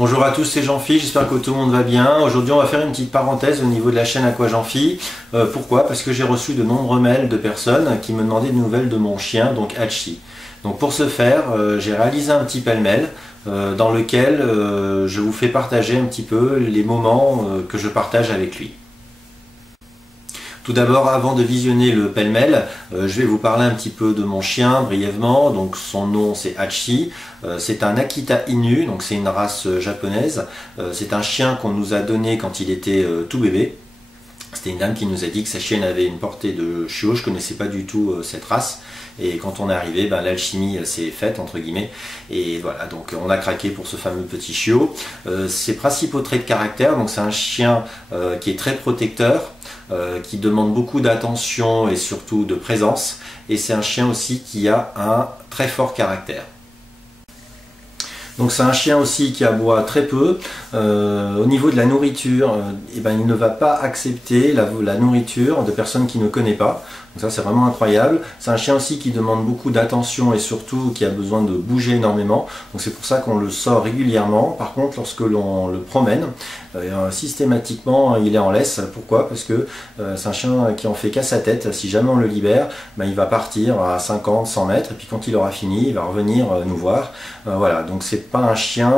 Bonjour à tous, c'est Jean-Phi, j'espère que tout le monde va bien. Aujourd'hui on va faire une petite parenthèse au niveau de la chaîne Aqua Jean-Phi. Pourquoi? Parce que j'ai reçu de nombreux mails de personnes qui me demandaient des nouvelles de mon chien, donc Hachi. Donc pour ce faire, j'ai réalisé un petit pêle-mêle dans lequel je vous fais partager un petit peu les moments que je partage avec lui. Tout d'abord, avant de visionner le pêle-mêle, je vais vous parler un petit peu de mon chien brièvement. Donc son nom c'est Hachi, c'est un Akita Inu, donc c'est une race japonaise. C'est un chien qu'on nous a donné quand il était tout bébé. C'était une dame qui nous a dit que sa chienne avait une portée de chiot. Je ne connaissais pas du tout cette race. Et quand on est arrivé, l'alchimie s'est faite, entre guillemets. Et voilà, donc on a craqué pour ce fameux petit chiot. Ses principaux traits de caractère, donc c'est un chien qui est très protecteur, qui demande beaucoup d'attention et surtout de présence. Et c'est un chien aussi qui a un très fort caractère. Donc c'est un chien aussi qui aboie très peu. Au niveau de la nourriture, il ne va pas accepter la nourriture de personnes qu'il ne connaît pas. Donc ça c'est vraiment incroyable. C'est un chien aussi qui demande beaucoup d'attention et surtout qui a besoin de bouger énormément. Donc c'est pour ça qu'on le sort régulièrement. Par contre lorsque l'on le promène, systématiquement il est en laisse. Pourquoi? Parce que c'est un chien qui en fait qu'à sa tête. Si jamais on le libère, il va partir à 50, 100 mètres et puis quand il aura fini, il va revenir nous voir. Voilà, donc c'est pas un chien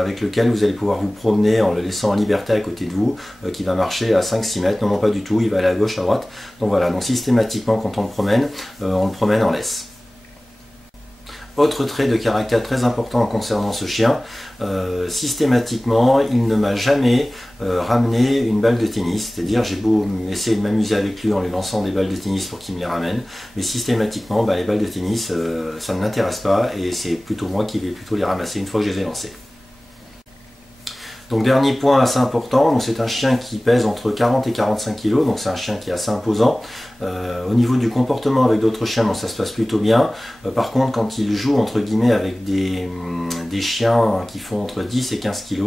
avec lequel vous allez pouvoir vous promener en le laissant en liberté à côté de vous, qui va marcher à 5-6 mètres. Non, non, pas du tout, il va aller à gauche, à droite. Donc voilà, donc systématiquement quand on le promène en laisse. Autre trait de caractère très important concernant ce chien, systématiquement il ne m'a jamais ramené une balle de tennis, c'est-à-dire j'ai beau essayer de m'amuser avec lui en lui lançant des balles de tennis pour qu'il me les ramène, mais systématiquement les balles de tennis ça ne l'intéresse pas et c'est plutôt moi qui vais plutôt les ramasser une fois que je les ai lancées. Donc dernier point assez important, c'est un chien qui pèse entre 40 et 45 kg, donc c'est un chien qui est assez imposant. Au niveau du comportement avec d'autres chiens, ça se passe plutôt bien. Par contre, quand il joue entre guillemets avec des chiens qui font entre 10 et 15 kg,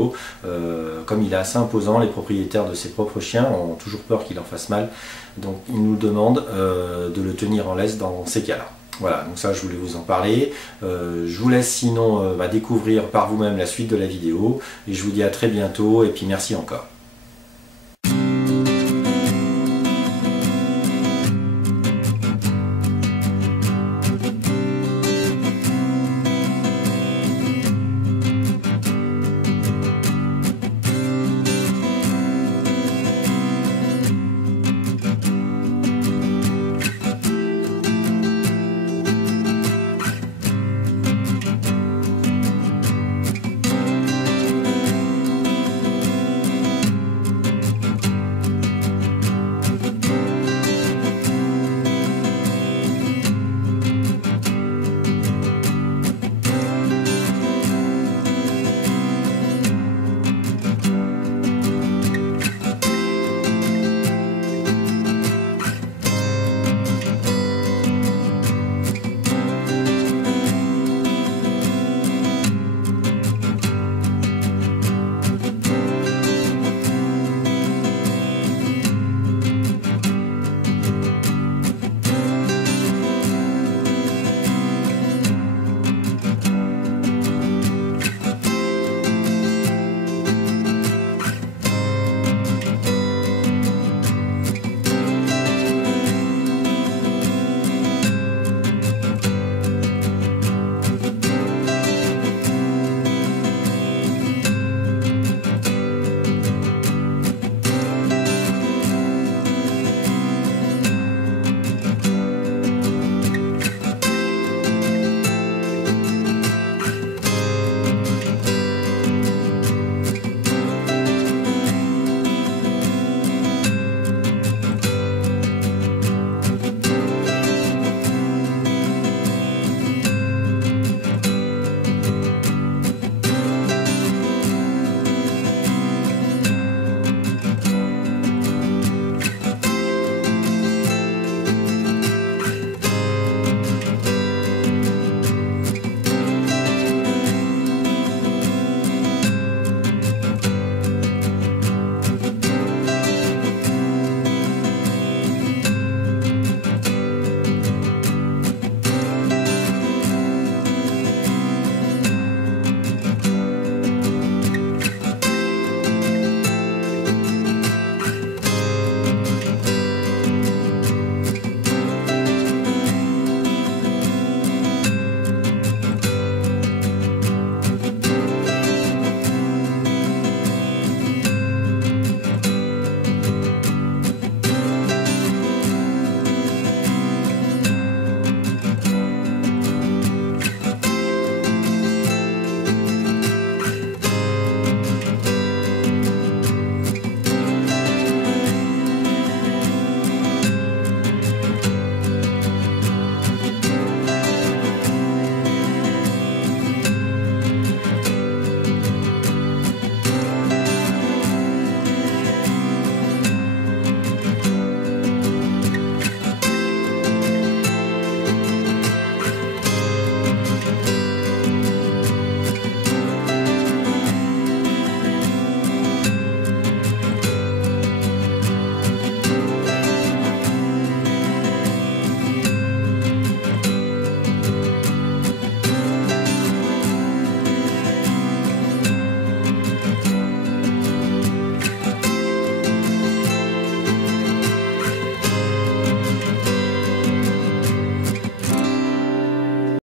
comme il est assez imposant, les propriétaires de ses propres chiens ont toujours peur qu'il en fasse mal. Donc ils nous demandent de le tenir en laisse dans ces cas-là. Voilà, donc ça je voulais vous en parler. Je vous laisse sinon découvrir par vous-même la suite de la vidéo. Et je vous dis à très bientôt et puis merci encore.